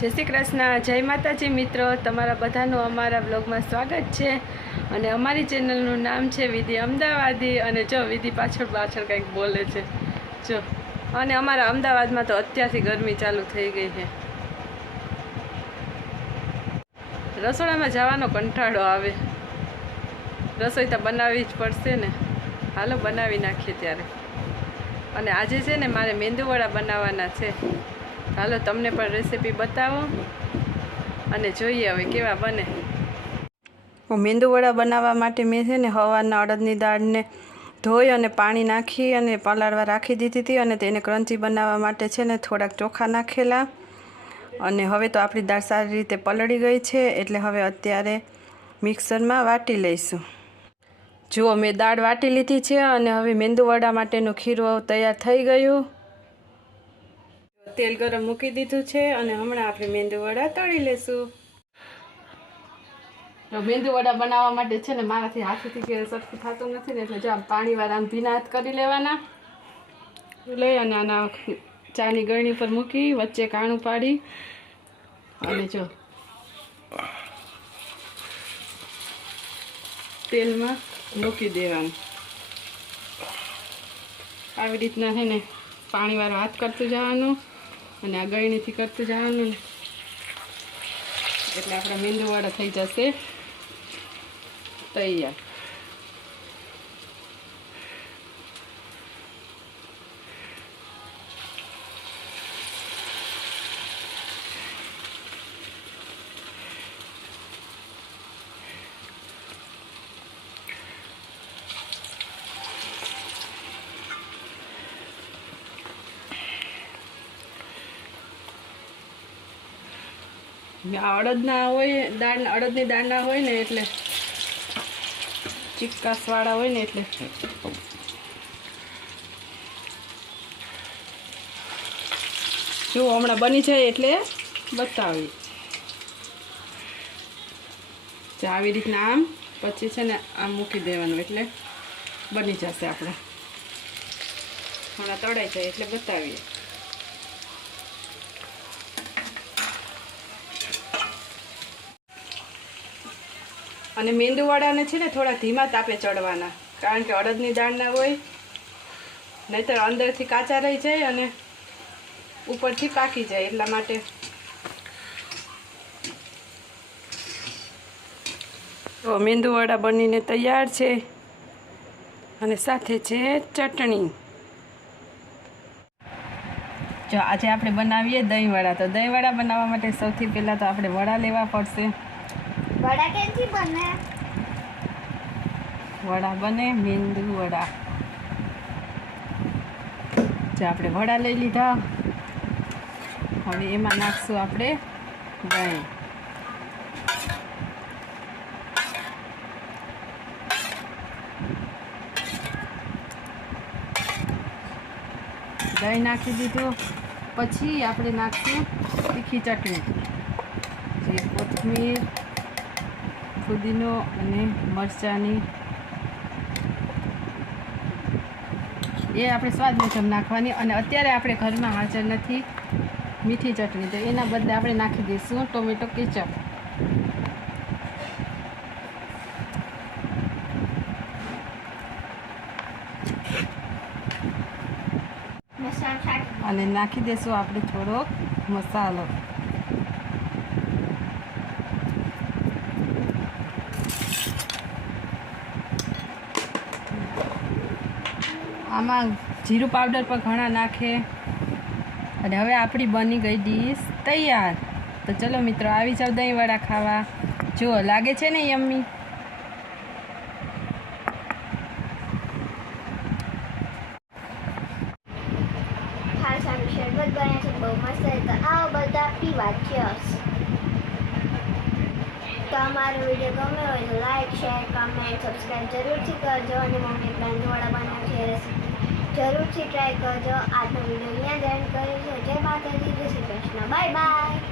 જય શ્રી કૃષ્ણ, જય માતાજી મિત્રો. તમારા બધાનું અમારા બ્લોગમાં સ્વાગત છે. અને અમારી ચેનલનું નામ છે વિધિ અમદાવાદી. અને જો વિધિ પાછળ પાછળ કંઈક બોલે છે. જો. અને અમારા અમદાવાદમાં તો અત્યારથી ગરમી ચાલુ થઈ ગઈ છે. રસોડામાં જવાનો કંટાળો આવે. રસોઈ તો બનાવવી જ પડશે ને. હાલો બનાવી નાખીએ ત્યારે. અને આજે છે ને મારે મેંદુવડા બનાવવાના છે. હાલો, તમને પણ રેસીપી બતાવો અને જોઈએ હવે કેવા બને. હું મેંદુવડા બનાવવા માટે મેં છે ને હવાના અડદની દાળને ધોઈ અને પાણી નાખી અને પલાળવા રાખી દીધી હતી અને તેને ક્રંચી બનાવવા માટે છે ને થોડાક ચોખા નાખેલા. અને હવે તો આપણી દાળ સારી રીતે પલળી ગઈ છે, એટલે હવે અત્યારે મિક્સરમાં વાટી લઈશું. જુઓ, મેં દાળ વાટી લીધી છે અને હવે મેંદુવડા માટેનું ખીરું તૈયાર થઈ ગયું. તેલ ગરમ મૂકી દીધું છે અને હમણાં આપણે મેંદુવડા તળી લેશું. મેંદુવડા બનાવવા માટે છે ને મારાથી હાથેથી કે સરખું થતું નથી ને એટલે જો આમ પાણીવાળા આમ ભીના હાથ કરી લેવાના. લઈ અને આના ચાની ગળણી પર મૂકી, વચ્ચે કાણું પાડી. અને જો તેલમાં મૂકી દેવાનું. આવી રીતના છે ને પાણીવાળો હાથ કરતું જવાનું. અને આ ગળણીથી કરતું જવાનું. એટલે આપણા મેંદુવાળા થઈ જશે. તૈયાર. અડદના હોય, દાળ, અડદની દાળના હોય ને એટલે ચીપકાસવાળા હોય ને એટલે. જો, હમણાં બની જાય એટલે બતાવી. આવી રીતના આમ પછી છે ને આમ મૂકી દેવાનું એટલે બની જશે આપણે. હમણાં તળાઈ જાય એટલે બતાવીએ. અને મેંદુવાળાને છે ને થોડા ધીમા તાપે ચડવાના. કારણ કે અડદની દાળના હોય, નહીતર અંદરથી કાચા રહી જાય અને ઉપરથી પાકી જાય એટલા માટે. તો મેંદુવડા બનીને તૈયાર છે. અને સાથે છે ચટણી. જો આજે આપણે બનાવીએ દહીંવાળા તો દહીંવડા બનાવવા માટે સૌથી પહેલાં તો આપણે વડા લેવા પડશે. વડા કેમથી બને? વડા બને, મેંદુ વડા. જે આપણે વડા લઈ લીધા. હવે એમાં નાખશું આપણે દહીં. દહીં નાખી દીધું. પછી આપણે નાખશું તીખી ચટણી. જે કોથમીર ફુદીનો અને મરચાંની. એ આપણે સ્વાદ મુજબ નાખવાની. અને અત્યારે આપણે ઘરમાં હાજર નથી મીઠી ચટણી. તો એના બદલે આપણે નાખી દઈશું ટોમેટો કેચપ. અને નાખી દઈશું આપણે થોડોક મસાલો. આમાં જીરું પાવડર પણ ઘણા નાખે. અને હવે આપણી બની ગઈ ડીશ તૈયાર. તો ચલો મિત્રો, આવી જાવ દહીંવડા ખાવા. જુઓ, લાગે છે ને યમ્મી? શરબત બન્યા છે, બહુ મસ્ત છે. તો બધા પીવા ચર્સ તો અમારો વીડિયો ગમ્યો હોય તો લાઇક શેર કમેન્ટ સબસ્ક્રાઈબ જરૂરથી કરજો અને મમ્મી મેંદુવાળા બનાવે છે રેસીપી જરૂરથી ટ્રાય કરજો. આજનો વીડિયો અહીંયા જ એન્ડ કરીશું જય માતાજી. જય શ્રી કૃષ્ણ. Bye bye